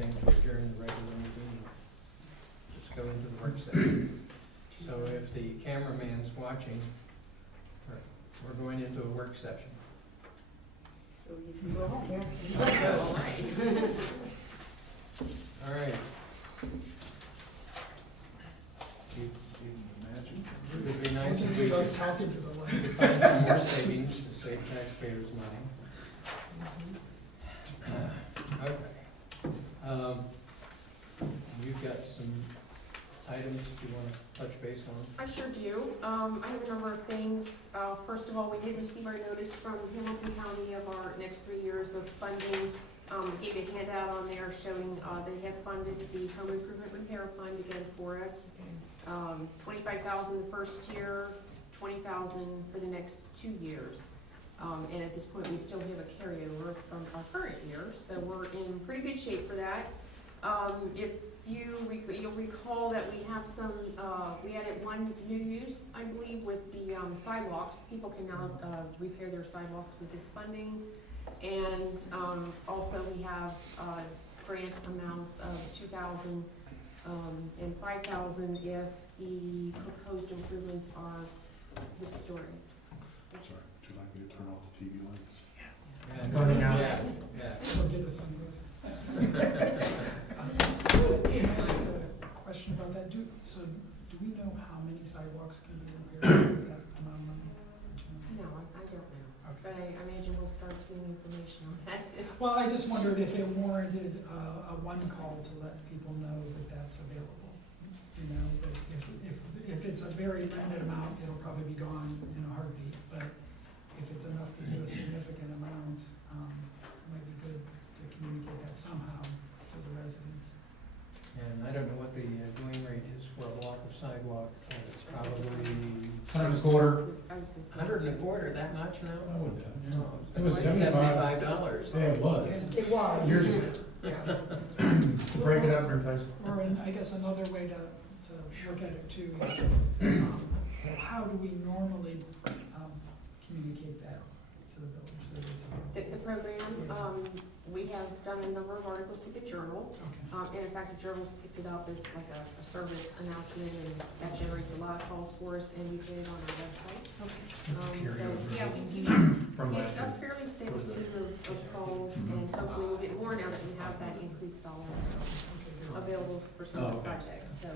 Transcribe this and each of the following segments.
thing to adjourn the regular meeting. Just go into the work session. So if the cameraman's watching, we're going into a work session. So you can go home. Okay. All right. All right. Imagine. It would be nice if we could talking to the light. find some more savings to save taxpayers money. Okay. You've got some items you want to touch base on? I sure do. I have a number of things. First of all, we did receive our notice from Hamilton County of our next 3 years of funding. Gave a handout on there showing they have funded the home improvement repair fund again for us. $25,000 the first year, $20,000 for the next 2 years. And at this point, we still have a carryover from our current year, so we're in pretty good shape for that. If you'll recall that we have some, we added one new use, I believe, with the sidewalks. People can now repair their sidewalks with this funding. And also we have grant amounts of $2,000 and $5,000 if the proposed improvements are restored. Sorry, would you like me to turn off the TV lights? Yeah. We'll get the sunglasses. Question about that, do we know how many sidewalks can be repaired with that amount of money? No, I don't know. Okay. But I imagine we'll start seeing information on that. Well, I just wondered if it warranted a one call to let people know that that's available. You know, that if it's a very limited amount, it'll probably be gone in a heartbeat. But if it's enough to do a significant amount, it might be good to communicate that somehow to the residents. And I don't know what the going rate is for a block of sidewalk, but it's probably $125, that much now? I would, yeah. No, It was like $75. $75. Yeah, it was. It was. Years ago. Yeah. To break it up and replace it. Or I guess another way to look at it too is, how do we normally communicate that to the village? That it's available? The program, we have done a number of articles to the Journal. Okay. And in fact, the Journal's picked it up as like a service announcement, and that generates a lot of calls for us, and we put it on our website. So, yeah, we keep From last a year. fairly stable stream of calls, and hopefully we'll get more now that we have that increased dollars available for some of the projects, so.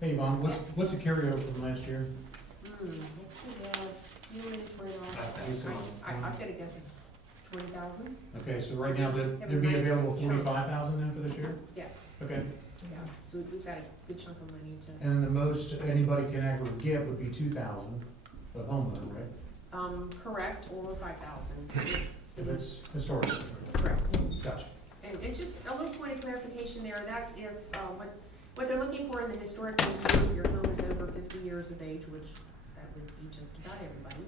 Hey, Yvonne, Yes. what's a carryover from last year? Let's see, you want to right off? I've got to guess it's 20,000? Okay, so right now, there'd be available 45,000 then for this year? Yes. Okay, Yeah, so we've got a good chunk of money to. and the most anybody can ever get would be 2,000, a homeowner, right? Correct, or 5,000. If it's historic. Correct. Gotcha. And just a little point of clarification there, that's if, what they're looking for in the historic review, if your home is over 50 years of age, which that would be just about everybody.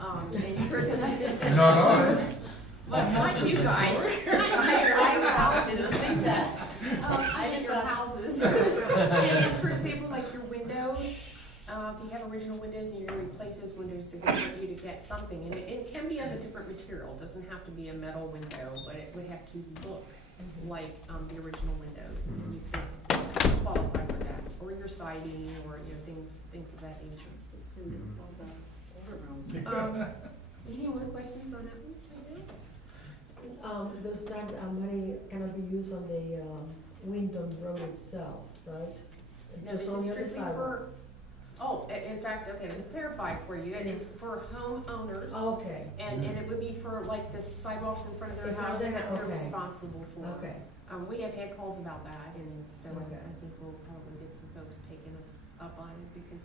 And you're gonna. Not on it. Well, not you guys. I didn't think that. I just your houses. And for example, like your windows, if you have original windows and you're gonna replace those windows, it's good for you to get something. And it can be of a different material, it doesn't have to be a metal window, but it would have to look like the original windows. And you could qualify for that, or your siding, or things of that nature. Any more questions on that one? Does that money cannot be used on the Wyndham Road itself, right? No, Just this on is the other strictly sidewalk? for, in fact, okay, let me clarify for you, it's for homeowners. Okay, And it would be for like the sidewalks in front of their If house they're- that they're okay. responsible for. okay. We have had calls about that, and so Okay. I think we'll probably get some folks taking us up on it, because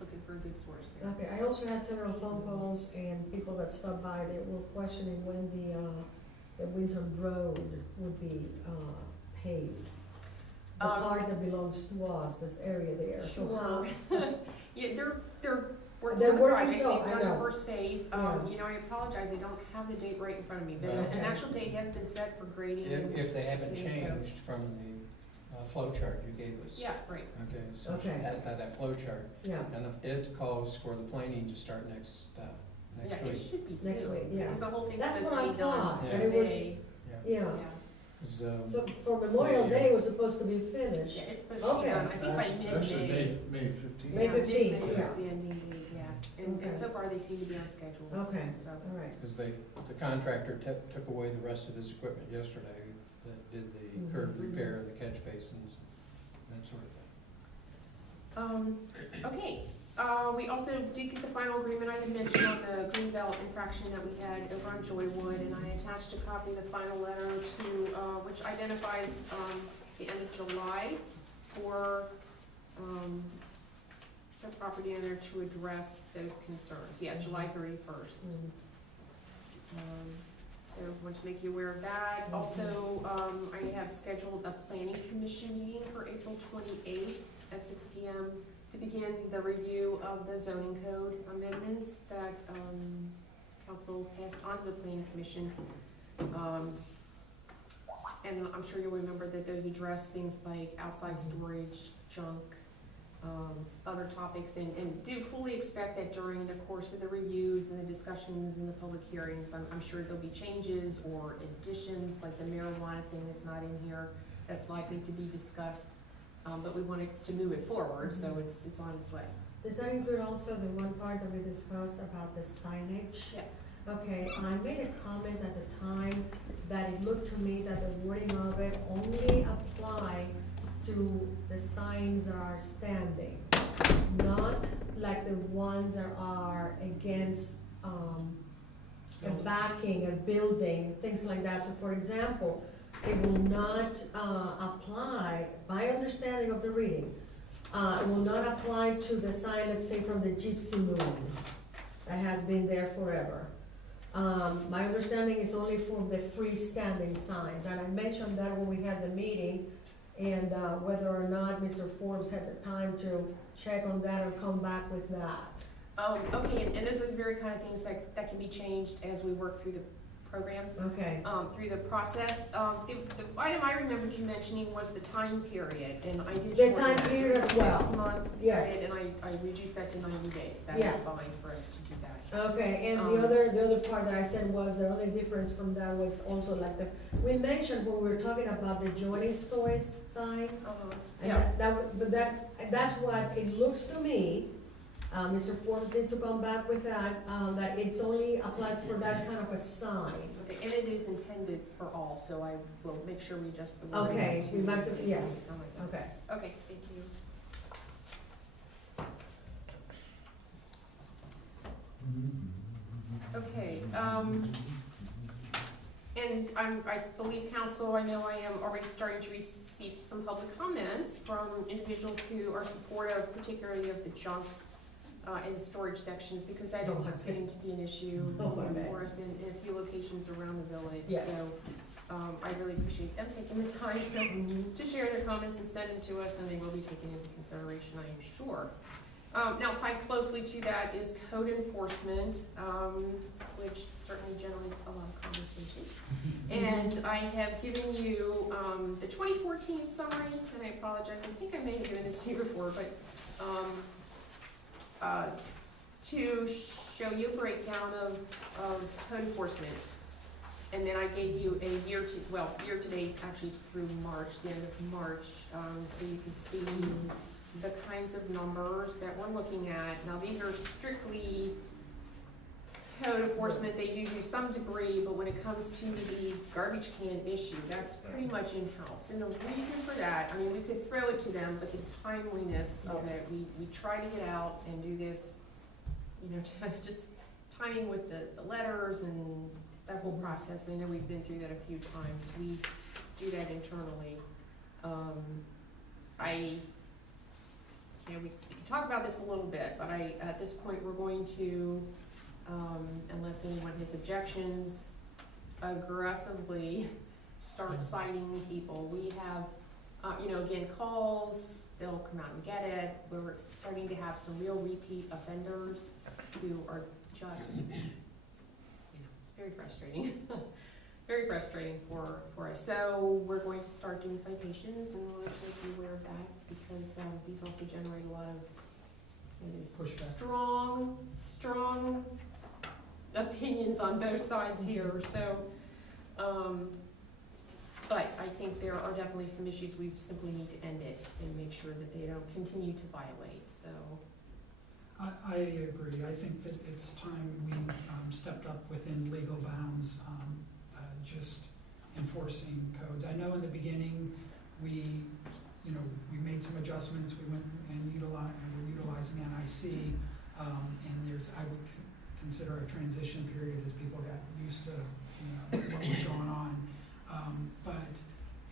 looking for a good source there. Okay, I also had several phone calls and people that stopped by that were questioning when the Wyndham Road would be paved. The part that belongs to us, this area there. So how- Yeah, they're working They're on the working project, on- they've I done the know. first phase. Yeah. I apologize, I don't have the date right in front of me, but Okay. an actual date has been set for grading. and If they haven't city code. changed from the flow chart you gave us. Yeah, right. Okay, so she Okay. has to have that flow chart. Yeah, And it calls for the planing to start next Yeah, it week. should be soon. Next week, yeah. Because the whole thing's That's supposed what to I be done thought, Yeah. and in it was, May. yeah. So for Memorial Day, it was supposed to be finished. Yeah, it's supposed to be Okay. done, I think by Actually, mid-May. May 15th. May 15th, Mid-May yeah. is the ending date, yeah, and Okay. so far they seem to be on schedule. Okay, So, all right. Because the contractor took away the rest of his equipment yesterday that did the curb Mhm. repair, the catch basins, that sort of thing. Okay, we also did get the final agreement I had mentioned on the Greenbelt infraction that we had over on Joywood, and I attached a copy of the final letter to, which identifies, the end of July for, the property owner to address those concerns. Yeah, July 31st. Mm. So I want to make you aware of that. Also, I have scheduled a planning commission meeting for April 28th at 6 p.m. to begin the review of the zoning code amendments that council passed on to the planning commission. And I'm sure you'll remember that those address things like outside storage, junk, other topics, and do fully expect that during the course of the reviews and the discussions and the public hearings, I'm sure there'll be changes or additions, like the marijuana thing is not in here, that's likely to be discussed, but we wanted to move it forward, so it's on its way. Does that include also the one part that we discussed about the signage? Yes. Okay, I made a comment at the time that it looked to me that the wording of it only apply to the signs that are standing, not like the ones that are against, a backing, a building, things like that. So for example, it will not, apply, my understanding of the reading, it will not apply to the sign, let's say, from the Gypsy Moon, that has been there forever. My understanding is only for the freestanding signs, and I mentioned that when we had the meeting, and whether or not Mr. Forbes had the time to check on that or come back with that. Okay, and those are the very kind of things that can be changed as we work through the program, Okay, through the process. The item I remembered you mentioning was the time period, and I did The shorten time that. period as well. 6-month Yes. period, and I reduced that to 90 days. That Yeah. is fine for us to do that. okay, and Um, the other part that I said was, the only difference from that was also like we mentioned when we were talking about the joining stores sign, and Yeah, that's what it looks to me. Mr. Forbes need to come back with that, that it's only applied for that kind of a sign. okay, and it is intended for all, so I will make sure we adjust the wording. Okay, to we might, make yeah, it sound like that. okay. Okay, thank you. Okay, and I believe council, I know I am already starting to receive some public comments from individuals who are supportive, particularly of the junk in the storage sections, because that is Oh, okay. getting to be an issue Oh, okay. for us in a few locations around the village. Yes. So I really appreciate them taking the time to share their comments and send them to us, and they will be taken into consideration, I am sure. Now, tied closely to that is code enforcement, which certainly generates a lot of conversation. And I have given you the 2014 summary, and I apologize, I think I may have given this to you before, but to show you a breakdown of code enforcement. And then I gave you a year to date, actually it's through March, the end of March, so you can see the kinds of numbers that we're looking at. Now, these are strictly code enforcement. They do some debris, but when it comes to the garbage can issue, that's pretty much in-house. And the reason for that, I mean, we could throw it to them, but the timeliness of it, we try to get out and do this, you know, just timing with the letters and that whole process. I know we've been through that a few times. We do that internally. You know, we can talk about this a little bit, but at this point, we're going to, unless anyone has objections, aggressively start citing people. We have, you know, again, calls, they'll come out and get it. We're starting to have some real repeat offenders who are just, you know, very frustrating. Very frustrating for us. So we're going to start doing citations, and we'll make you aware of that, because these also generate a lot of Pushback. strong opinions on both sides here. So But I think there are definitely some issues we simply need to end it and make sure that they don't continue to violate, so. I agree. I think that it's time we stepped up within legal bounds, just enforcing codes. I know in the beginning, we made some adjustments. We went and we're utilizing NIC, and I would consider a transition period as people got used to what was going on. But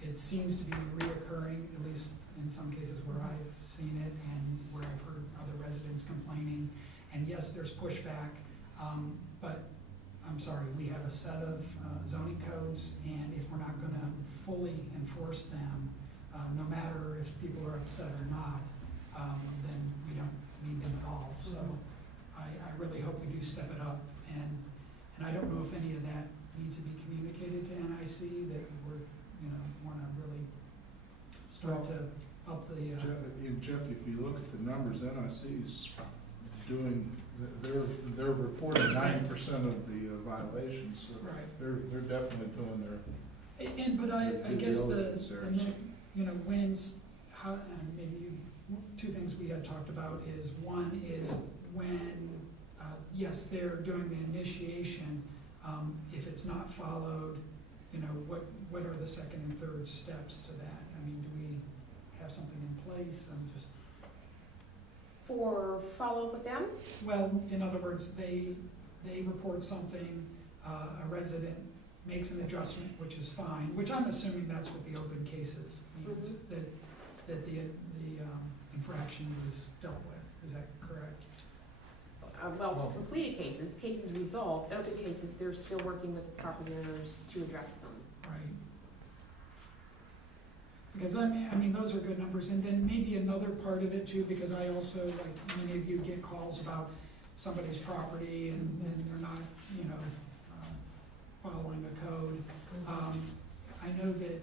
it seems to be reoccurring, at least in some cases where I've seen it and where I've heard other residents complaining. And yes, there's pushback, but I'm sorry, we have a set of zoning codes, and if we're not gonna fully enforce them, no matter if people are upset or not, then we don't need them at all. So I really hope we do step it up, and I don't know if any of that needs to be communicated to NIC, that we're, wanna really start to up the, Jeff, if you look at the numbers, NIC's doing, they're reporting 90% of the violations, so right. they're definitely doing their. But I due guess diligence there, so. Two things we had talked about is, one is when, yes, they're doing the initiation, if it's not followed, what are the second and third steps to that? I mean, do we have something in place? For follow-up with them? Well, in other words, they report something, a resident makes an adjustment, which is fine, which I'm assuming that's what the open cases means, that the infraction was dealt with. Is that correct? Well, completed cases resolved, open cases, they're still working with the property owners to address them. Right. Because I mean, those are good numbers, and then maybe another part of it too, because I also, like many of you, get calls about somebody's property and they're not, following the code. I know that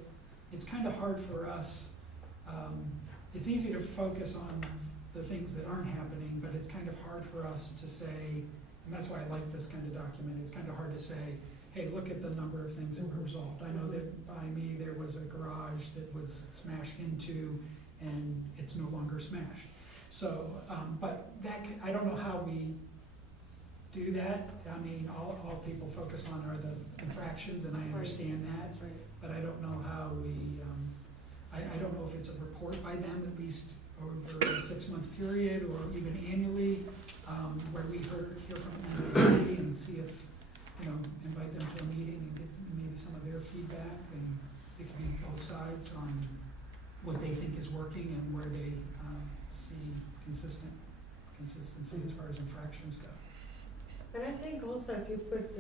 it's kind of hard for us, it's easy to focus on the things that aren't happening, but it's kind of hard for us to say, and that's why I like this kind of document, it's kind of hard to say, hey, look at the number of things that were resolved. I know that by me, there was a garage that was smashed into, and it's no longer smashed. So, but I don't know how we do that. I mean, all people focus on are the infractions, and I understand that, That's right. but I don't know how we, I don't know if it's a report by them, at least over a 6-month period, or even annually, where we hear from NBC and see if, invite them to a meeting and get maybe some of their feedback, and it can be both sides on what they think is working and where they see consistency as far as infractions go. And I think also if you put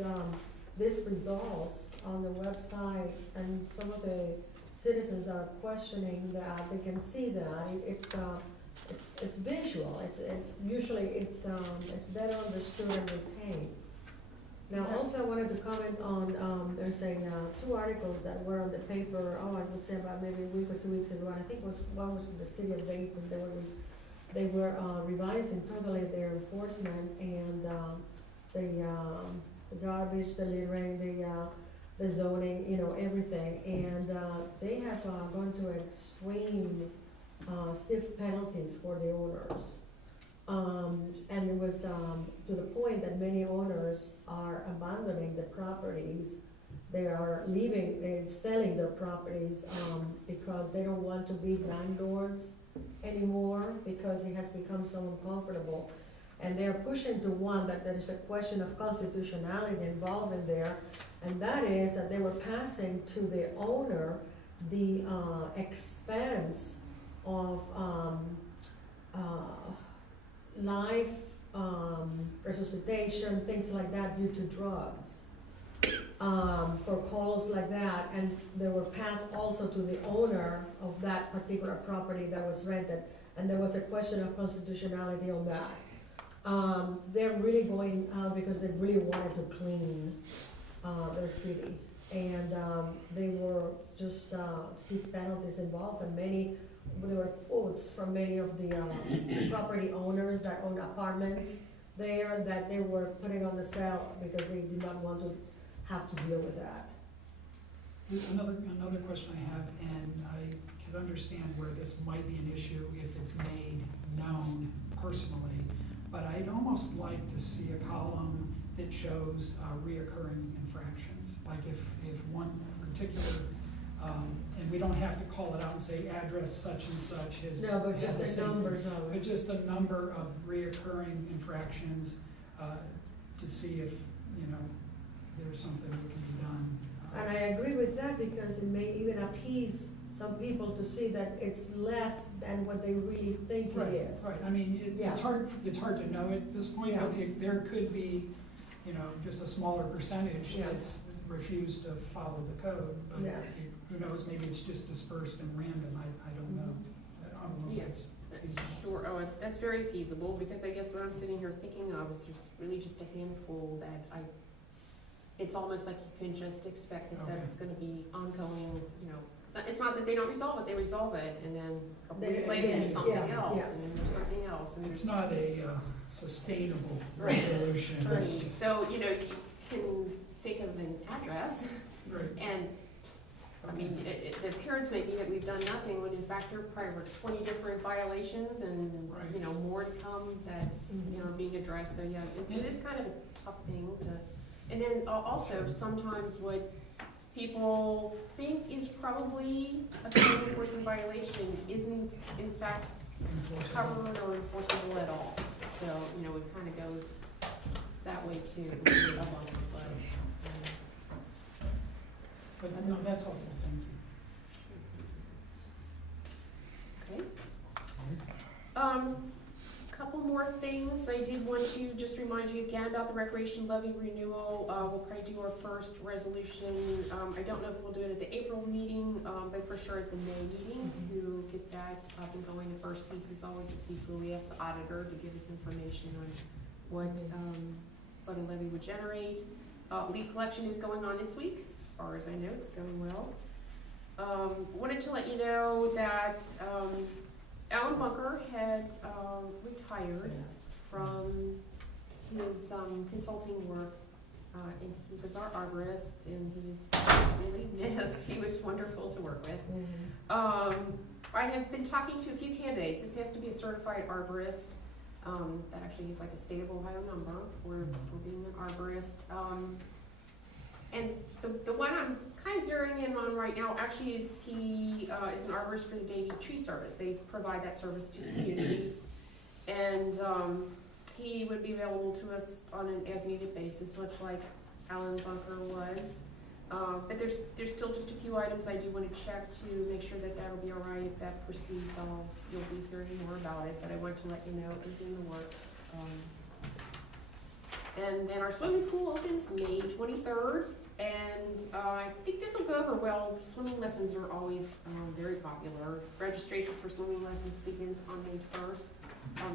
this results on the website, and some of the citizens are questioning that, they can see that it's visual. Usually it's better understood and retained. Now, also I wanted to comment on there's two articles that were on the paper. I would say about maybe a week or 2 weeks ago. And I think one was from the city of Dayton. They were revising totally their enforcement, and the garbage, the littering, the zoning, everything. And they have gone to extreme stiff penalties for the owners. And it was to the point that many owners are abandoning the properties. They are leaving, they're selling their properties because they don't want to be landlords anymore, because it has become so uncomfortable. And they're pushing to one that there is a question of constitutionality involved in there, and that is that they were passing to the owner the expense of life resuscitation, things like that, due to drugs, for calls like that. And they were passed also to the owner of that particular property that was rented, and there was a question of constitutionality on that. They're really going because they really wanted to clean their city, and they were just steep penalties involved, and there were quotes from many of the property owners that own apartments there that they were putting on the sale because they did not want to have to deal with that. Another question I have, and I can understand where this might be an issue if it's made known personally, but I'd almost like to see a column that shows reoccurring infractions. Like if one particular, and we don't have to call it out and say address such and such has. No, but had just the numbers of But it. just a number of reoccurring infractions, to see if, there's something that can be done. And I agree with that because it may even appease some people to see that it's less than what they really think Right, it is. right, I mean, Yeah. it's hard to know at this point, but there could be, just a smaller percentage Yeah. that's refused to follow the code. But Yeah. who knows, maybe it's just dispersed and random, I don't know. I don't know if Yeah. it's feasible. Sure, that's very feasible, because I guess what I'm sitting here thinking of is there's really just a handful that it's almost like you can just expect that Okay. that's gonna be ongoing, It's not that they don't resolve it, they resolve it, and then a couple They- weeks later, there's yeah, something yeah, else, yeah. and then there's something else, and It's not a sustainable Right. resolution. It's Right, just- so, you can think of an address, Right. and, I mean, the appearance may be that we've done nothing, when in fact there probably were 20 different violations, and, Right. more to come that's, Mhm. being addressed, so yeah, it is kind of a tough thing to, and then also, sometimes what people think is probably a code enforcement violation isn't in fact Enforceable. covered or enforceable at all, so, it kind of goes that way too, a lot, But no, that's helpful, thank you. Okay. Couple more things. I did want to just remind you again about the recreation levy renewal. We'll probably do our first resolution. I don't know if we'll do it at the April meeting, but for sure at the May meeting to get that up and going. The first piece is always a piece where we ask the auditor to give us information on what a levy would generate. Leaf collection is going on this week. As far as I know, it's going well. Wanted to let you know that Alan Bunker had retired from his consulting work, and he was our arborist, and he was really missed. He was wonderful to work with. I have been talking to a few candidates. This has to be a certified arborist. That actually is like a state of Ohio number for being an arborist. And the one I'm kind of zeroing in on right now actually is he is an arborist for the Davie Tree Service. They provide that service to communities. And he would be available to us on an as-needed basis, much like Alan Bunker was. But there's still just a few items I do want to check to make sure that that'll be all right. If that proceeds, you'll be hearing more about it, but I want to let you know it was in the works. And then our swimming pool opens May 23rd, and I think this will go over well. Swimming lessons are always very popular. Registration for swimming lessons begins on May 1st,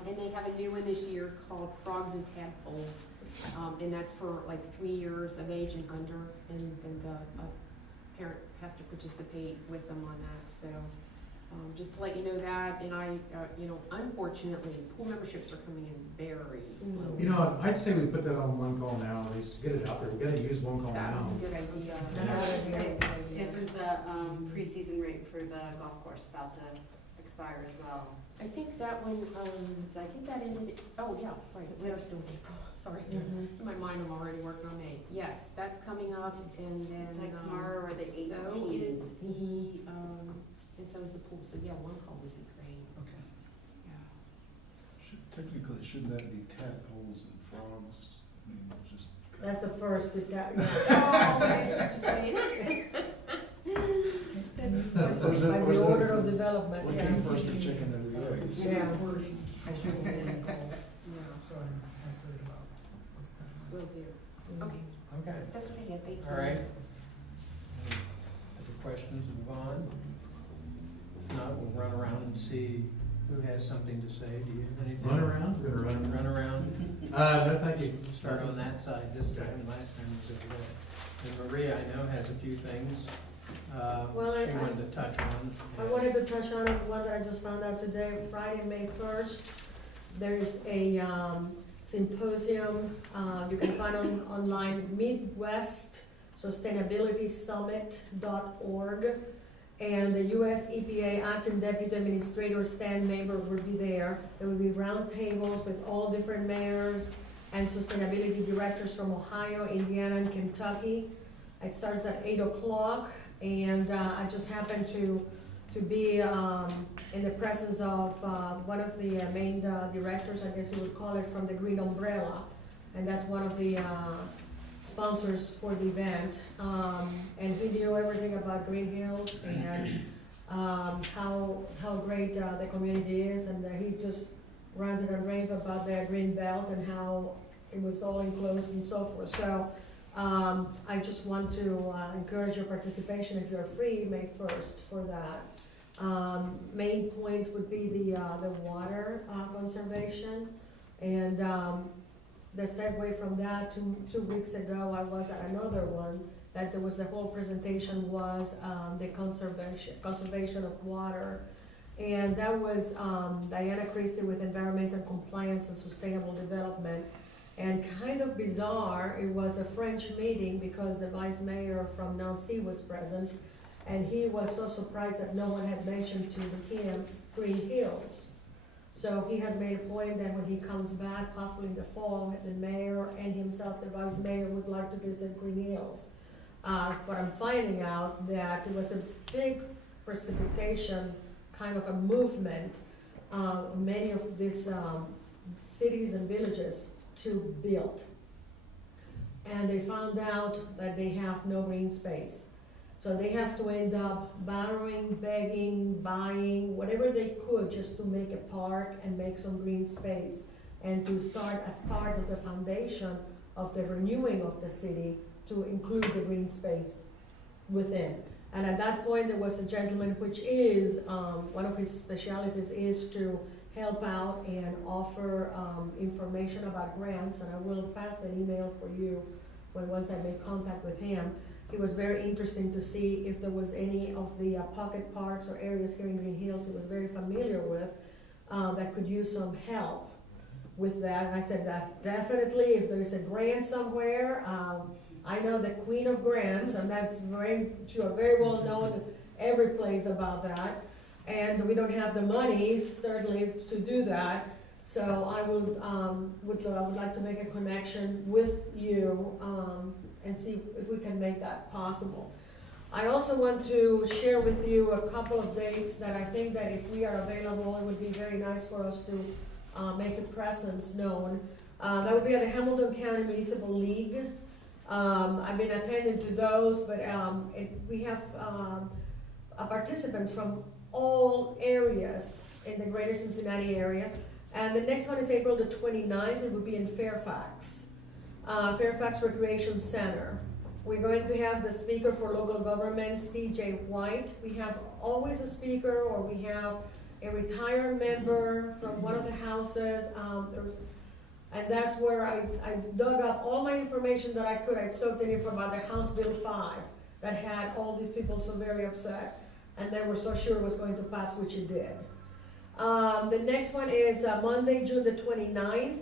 and they have a new one this year called Frogs and Tadpoles. And that's for like 3 years of age and under, and then the parent has to participate with them on that. So just to let you know that, and unfortunately, pool memberships are coming in very slowly. I'd say we put that on one call now, at least get it out there. We gotta use one call That's now. a good idea. Isn't the preseason rate for the golf course about to expire as well? I think that one, I think that ended, oh yeah, right, we are still in April, sorry. In my mind, I'm already working on May. Yes, that's coming up, and then. It's like tomorrow or the 18th. So is the, and so is the pool, so yeah, one call would be great. Okay. Yeah. Technically, shouldn't that be tadpoles and frogs? I mean, just. That's the first, Oh, I just saying. That's funny. Or is it- by or is the it- order of development, What yeah. came first, the chicken or the egg? Yeah. Wording, I shouldn't have been called. Yeah, so I'm accurate about. will do. Okay, Okay, that's what I had, thank you. all right. Any other questions of Vaughn? If not, we'll run around and see who has something to say. Do you have anything? Run around, we're gonna run. Run around. No, thank you. We'll start on that side this time. Last time was over there. And Maria, I know, has a few things Well, she wanted to touch on. I wanted to touch on one that I just found out today, Friday, May 1st. There is a symposium you can find online, Midwest sustainabilitysummit.org. And the US EPA Acting Deputy Administrator Stan Maber will be there. There will be round tables with all different mayors and sustainability directors from Ohio, Indiana, and Kentucky. It starts at 8 o'clock, and I just happened to be in the presence of one of the main directors, I guess you would call it, from the Green Umbrella, and that's one of the sponsors for the event. And he knew everything about Greenhills and how great the community is, and he just ranted and raved about the green belt and how it was all enclosed and so forth. So I just want to encourage your participation if you're free, May 1st, for that. Main points would be the water conservation, and the segue from that, two weeks ago, I was at another one that there was, the whole presentation was the conservation of water. And that was Diana Christie with Environmental Compliance and Sustainable Development. And kind of bizarre, it was a French meeting because the vice mayor from Nancy was present, and he was so surprised that no one had mentioned to him Greenhills. So he has made a point that when he comes back, possibly in the fall, the mayor and himself, the vice mayor, would like to visit Greenhills. But I'm finding out that it was a big precipitation, kind of a movement, many of these cities and villages to build. And they found out that they have no green space. So they have to end up borrowing, begging, buying, whatever they could just to make a park and make some green space, and to start as part of the foundation of the renewing of the city to include the green space within. And at that point, there was a gentleman, which is, one of his specialties is to help out and offer information about grants, and I will pass the email for you once I make contact with him. It was very interesting to see if there was any of the pocket parks or areas here in Greenhills he was very familiar with that could use some help with that. And I said that definitely, if there's a grant somewhere, I know the queen of grants, and that's she are very well known every place about that. And we don't have the monies certainly to do that. So I would like to make a connection with you and see if we can make that possible. I also want to share with you a couple of dates that I think that if we are available, it would be very nice for us to make a presence known. That would be at the Hamilton County Municipal League. I've been attending to those, but we have participants from all areas in the greater Cincinnati area. And the next one is April the 29th. It will be in Fairfax, Fairfax Recreation Center. We're going to have the speaker for local governments, T.J. White. We have always a speaker, or we have a retired member from one of the houses. And that's where I dug up all my information that I could. I soaked it in for about the House Bill 5 that had all these people so very upset, and they were so sure it was going to pass, which it did. The next one is Monday, June the 29th,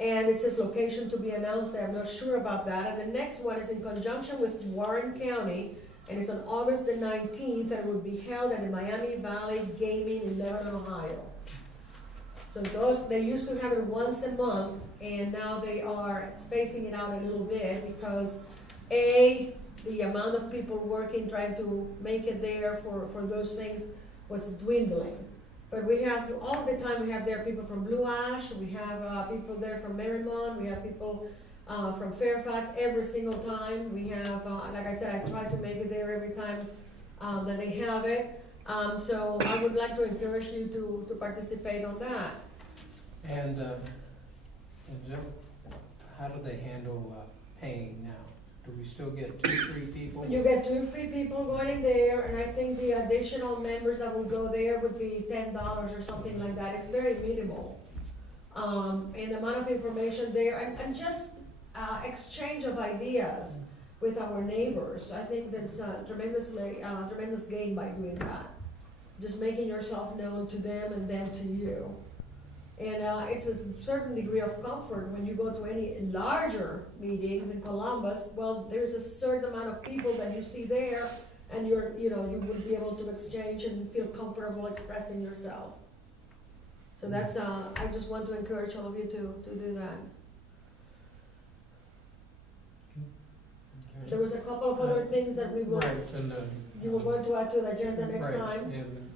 and it says location to be announced. I'm not sure about that. And the next one is in conjunction with Warren County, and it's on August the 19th, and it will be held at the Miami Valley Gaming in Lebanon, Ohio. So they used to have it once a month, and now they are spacing it out a little bit because the amount of people working, trying to make it there for those things was dwindling. But we have, all the time we have there people from Blue Ash, we have people there from Marymount, we have people from Fairfax every single time. We have, like I said, I try to make it there every time that they have it. So I would like to encourage you to participate on that. And how do they handle paying now? Do we still get 2, 3 people? You get 2 free people going there, and I think the additional members that will go there would be $10 or something like that. It's very minimal. And the amount of information there, and just exchange of ideas with our neighbors. I think there's tremendous gain by doing that. Just making yourself known to them and them to you. And it's a certain degree of comfort when you go to any larger meetings in Columbus. Well, there's a certain amount of people that you see there, and you will be able to exchange and feel comfortable expressing yourself. So that's, I just want to encourage all of you to do that. There was a couple of other things that we will, Right, and, you were going to add to the agenda next right, time. and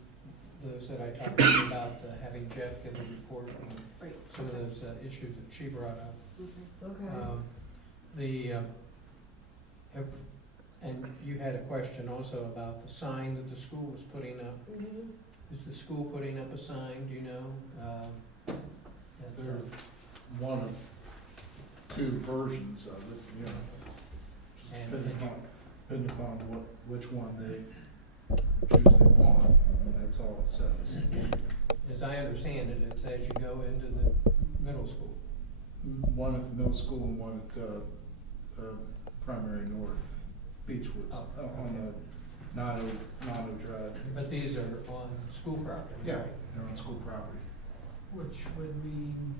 those that I talked to you about, having Jeff give a report on Right. some of those issues that she brought up. Okay. And you had a question also about the sign that the school was putting up. Mhm. Is the school putting up a sign, do you know? They're one of two versions of it, you know. And- Depending upon which one they choose they want, and that's all it says. As I understand it, it's as you go into the middle school. One at the middle school and one at Primary North, Beechwoods, Oh, on Nano Drive. But these are on school property, Yeah, right? they're on school property. Which would mean,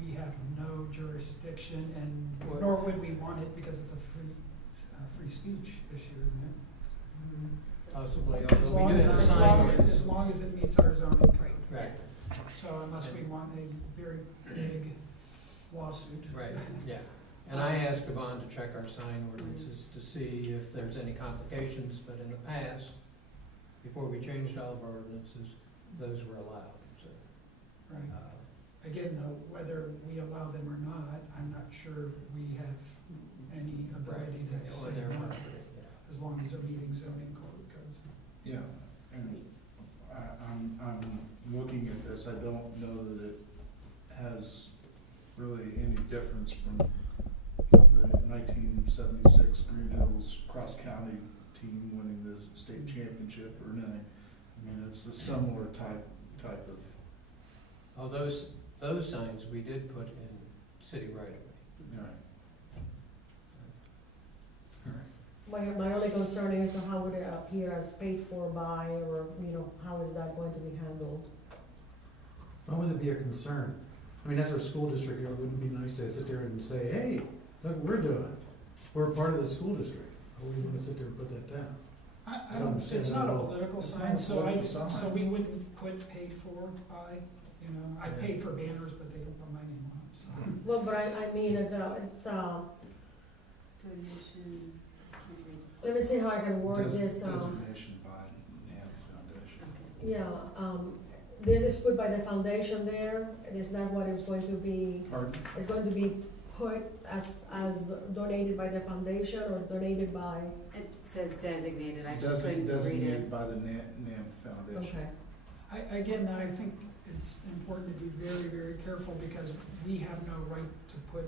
we have no jurisdiction, and What- nor would we want it because it's a free speech issue, isn't it? Possibly, As although long we do as, have a as sign long, ordinance. as long as it meets our zoning code. Right, So unless we want a very big lawsuit. right, yeah. And I asked Yvonne to check our sign ordinances to see if there's any complications, but in the past, before we changed all of our ordinances, those were allowed, so. Right. uh, Again, though, whether we allow them or not, I'm not sure we have any ability to Or say their no, property, yeah. as long as they're meeting zoning codes. Yeah, and I'm looking at this, I don't know that it has really any difference from the 1976 Greenhills cross-county team winning the state championship or anything. I mean, it's a similar type of. Oh, those signs we did put in city right of way. My only concern is how would it appear as paid for by, or, how is that going to be handled? Why would it be a concern? I mean, as our school district, it wouldn't be nice to sit there and say, hey, look what we're doing. We're part of the school district. Why would you want to sit there and put that down? I I don't, understand it's that not at a all. political It's sign, not a so political sign. so we wouldn't put paid for by, I paid for banners, but they don't put my name on them, so. Well, but I mean, it's, Donation, let me see how I can word this, Designation by NAM Foundation. okay. yeah, this is put by the foundation there, is that what it's going to be, Pardon? it's going to be put as donated by the foundation or donated by, It says designated, I just couldn't read it. Designated by the NAM Foundation. okay. Again, I think it's important to be very, very careful because we have no right to put,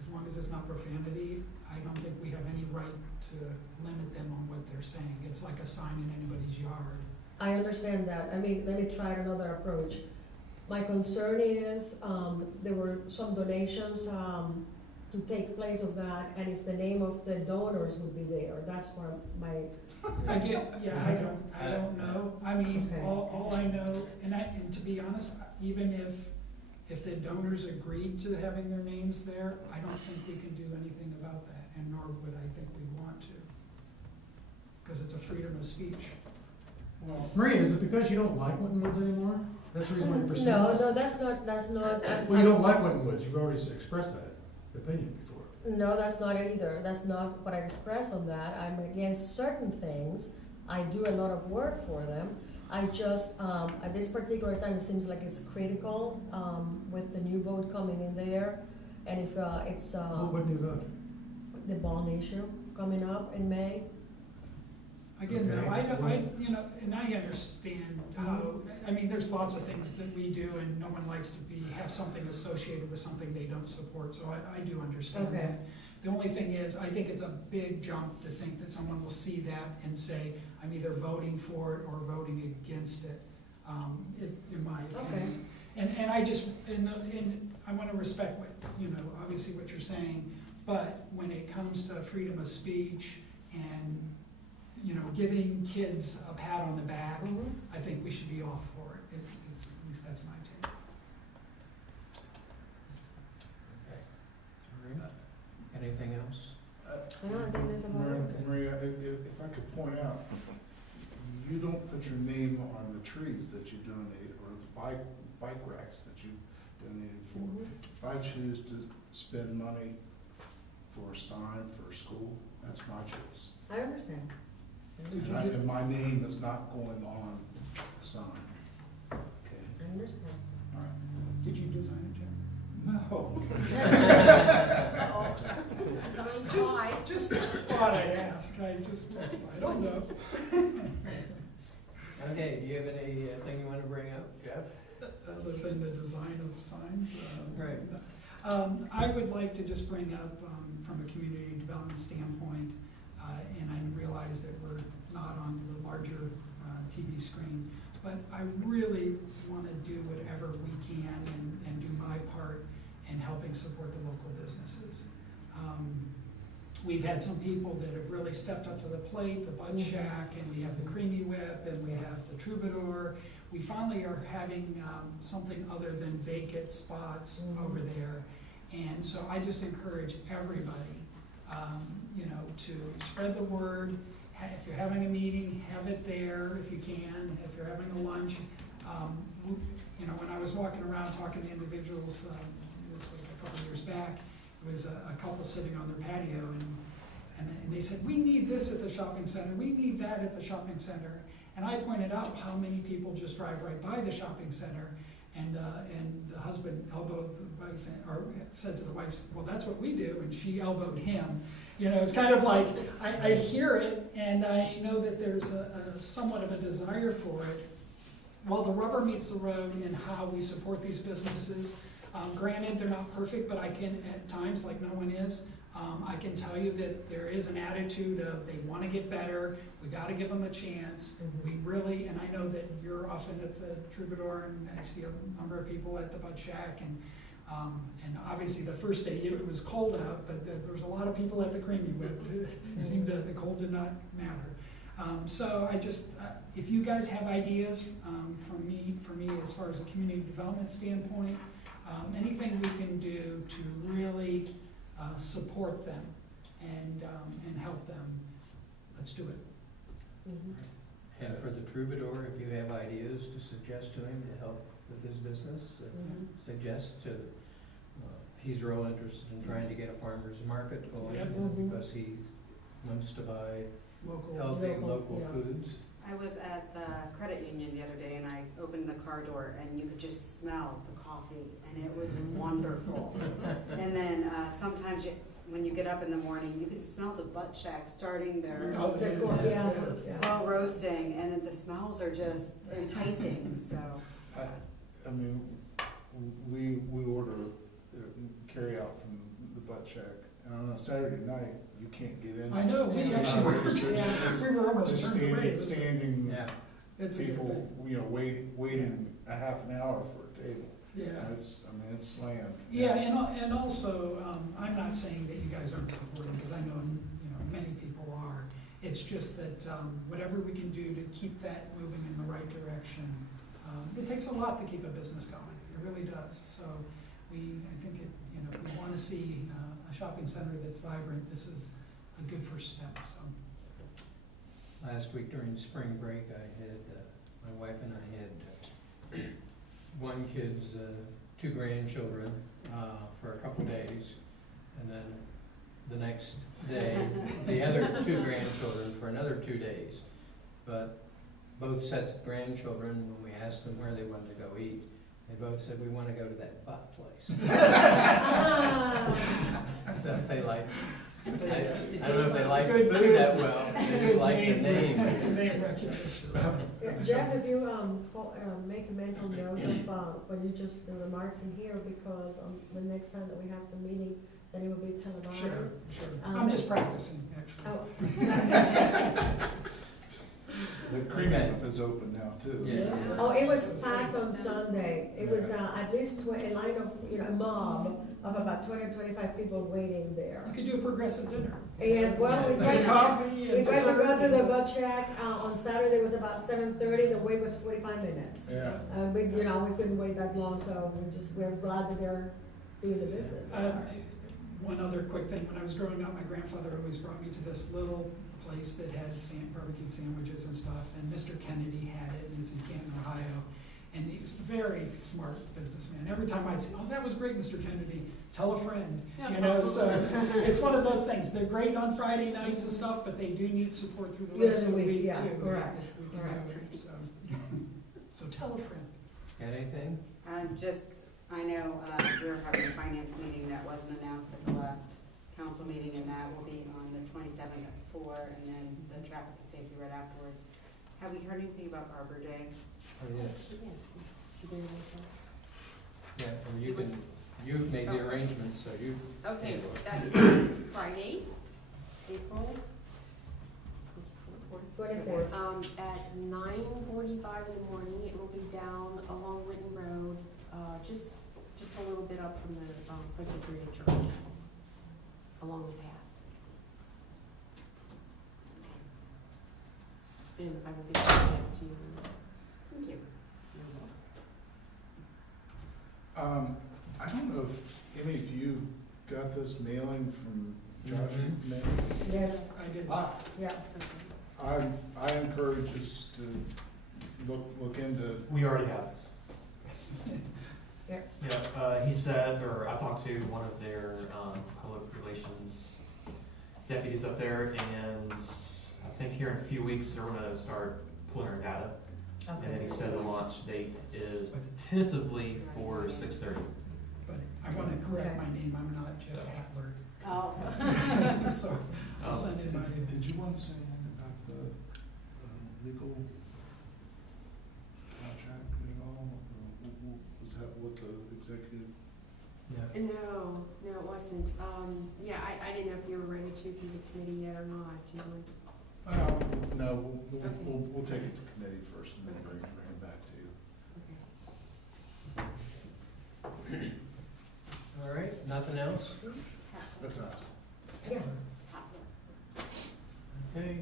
as long as it's not profanity, I don't think we have any right to limit them on what they're saying. It's like a sign in anybody's yard. I understand that. I mean, let me try another approach. My concern is, there were some donations, to take place of that, and if the name of the donors would be there, that's where my, Again, yeah, I don't know. I mean, Okay. all I know, and to be honest, even if the donors agreed to having their names there, I don't think we can do anything about that, and nor would I think we want to. Because it's a freedom of speech. Well, Maria, is it because you don't like Winton Woods anymore? That's the reason why you're pursuing no, this? no, that's not. Well, you don't like Winton Woods, you've already expressed that opinion before. No, that's not it either. That's not what I express on that. I'm against certain things. I do a lot of work for them. I just, at this particular time, it seems like it's critical, with the new vote coming in there. And if, it's, What new vote? the bond issue coming up in May. Again, Okay. though, and I understand how, I mean, there's lots of things that we do and no one likes to have something associated with something they don't support, so I do understand Okay. that. The only thing is, I think it's a big jump to think that someone will see that and say, I'm either voting for it or voting against it, in my opinion. And I just, and I wanna respect what, obviously what you're saying, but when it comes to freedom of speech and you know, giving kids a pat on the back, Mhm. I think we should be all for it. It's, at least that's my take. Okay. All right. Anything else? No, I think there's a lot of- Maria, if I could point out, you don't put your name on the trees that you donate or the bike racks that you donated for. Mhm. If I choose to spend money for a sign for a school, that's my choice. I understand. And my name is not going on the sign. Okay, I understand. all right. Did you design it, Jim? No. Uh-oh. Design Just- by. Just thought I'd ask, I don't know. Okay, do you have anything you wanna bring up, Jeff? Other than the design of signs. Right. I would like to just bring up, from a community development standpoint, and I realize that we're not on the larger TV screen, but I really want to do whatever we can and do my part in helping support the local businesses. We've had some people that have really stepped up to the plate, the Bud Shack, and we have the Creamy Whip, and we have the Troubadour. We finally are having something other than vacant spots over there. And so I just encourage everybody, you know, to spread the word. If you're having a meeting, have it there if you can. If you're having a lunch, you know, when I was walking around talking to individuals, this was like a couple of years back, it was a couple sitting on their patio, and they said, we need this at the shopping center, we need that at the shopping center. And I pointed out how many people just drive right by the shopping center, and the husband elbowed the wife, or said to the wife, well, that's what we do, and she elbowed him. You know, it's kind of like, I hear it, and I know that there's a somewhat of a desire for it. While the rubber meets the road in how we support these businesses, granted, they're not perfect, but I can, at times, like no one is, I can tell you that there is an attitude of they want to get better, we got to give them a chance. We really, and I know that you're often at the Troubadour, and I see a number of people at the Bud Shack, and obviously the first day it was cold out, but there was a lot of people at the Creamy Whip. It seemed that the cold did not matter. So I just, if you guys have ideas for me as far as a community development standpoint, anything we can do to really support them and help them, let's do it. And for the Troubadour, if you have ideas to suggest to him to help with his business, suggest to, he's real interested in trying to get a farmer's market going, because he wants to buy healthy local foods. I was at the credit union the other day and I opened the car door and you could just smell the coffee and it was wonderful. And then sometimes when you get up in the morning, you can smell the Butt Shack starting their slow roasting, and the smells are just enticing, so. I mean, we order carry out from the Butt Shack, and on a Saturday night, you can't get in. I know, we actually we were almost Just turned away. standing It's a good people, you know, waiting a half an hour for a table. Yeah. It's, I mean, it's slammed. Yeah, and also, I'm not saying that you guys aren't supporting, because I know, you know, many people are. It's just that whatever we can do to keep that moving in the right direction, it takes a lot to keep a business going. It really does. So I think it, you know, if we want to see a shopping center that's vibrant, this is a good first step. So. Last week during spring break, I had, my wife and I had one kid's 2 grandchildren for a couple days, and then the next day, the other 2 grandchildren for another 2 days. But both sets of grandchildren, when we asked them where they wanted to go eat, they both said, we want to go to that butt place. So they like, I don't know if they like the food that well, they just like the name. Name recognition. Jeff, if you make a mental note of when you just the remarks in here, because the next time that we have the meeting, then it will be televised. Sure. I'm just practicing, actually. Oh. The Creamy Whip is open now too. Yes. Oh, it was packed on Sunday. It was at least a line of, you know, a mob of about 20 or 25 people waiting there. You could do a progressive dinner. And well, we went, Coffee we and went to go dessert. to the boat shack, on Saturday it was about 7:30, the wait was 45 minutes. Yeah. We, you know, we couldn't wait that long, so we're glad that they're doing the business. One other quick thing, when I was growing up, my grandfather always brought me to this little place that had barbecued sandwiches and stuff, and Mr. Kennedy had it, and it's in Canton, Ohio. And he was a very smart businessman. Every time I'd say, "Oh, that was great, Mr. Kennedy," tell a friend, you know, so it's one of those things. They're great on Friday nights and stuff, but they do need support through the Yeah, rest of the the week, week yeah, too. correct, if we can correct. do it, So tell a friend. Got anything? I know, we were having a finance meeting that wasn't announced at the last council meeting, and that will be on the 27th at 4, and then the traffic and safety right afterwards. Have we heard anything about Arbor Day? Oh, yes. Yeah, and you've made the arrangements, so you. Okay, handle it. that's Friday, April 24th. At 9:45 in the morning. It will be down along Whitten Road, just a little bit up from the Presbyterian Church, along the path. And I will get that to you. Thank you. I don't know if any of you got this mailing from Josh. Mhm. Mann? Yes, I did. yeah. I encourage us to look into, We already have. Yeah. Yeah, he said, or I talked to one of their, public relations deputies up there, and I think here in a few weeks, they're gonna start pulling our data. And then he said the launch date is tentatively for 6:30. But I want to correct Okay. my name, I'm not Jeff Hackler. Oh. So I'll send it by you. did you want to say anything about the legal contract at all? Was that what the executive? Yeah. No, it wasn't. Yeah, I didn't know if you were ready to do the committee yet or not, you know. No, Okay. we'll take it to committee first and then bring it back to you. Okay. All right, nothing else? That's us. Yeah. Okay,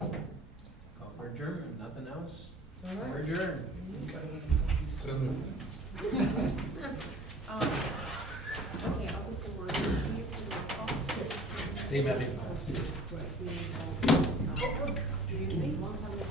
call for adjournment, nothing else? All right. We're adjourned. So moved. Okay, I'll put some words into you for your call. See you, Matthew. Long time ago.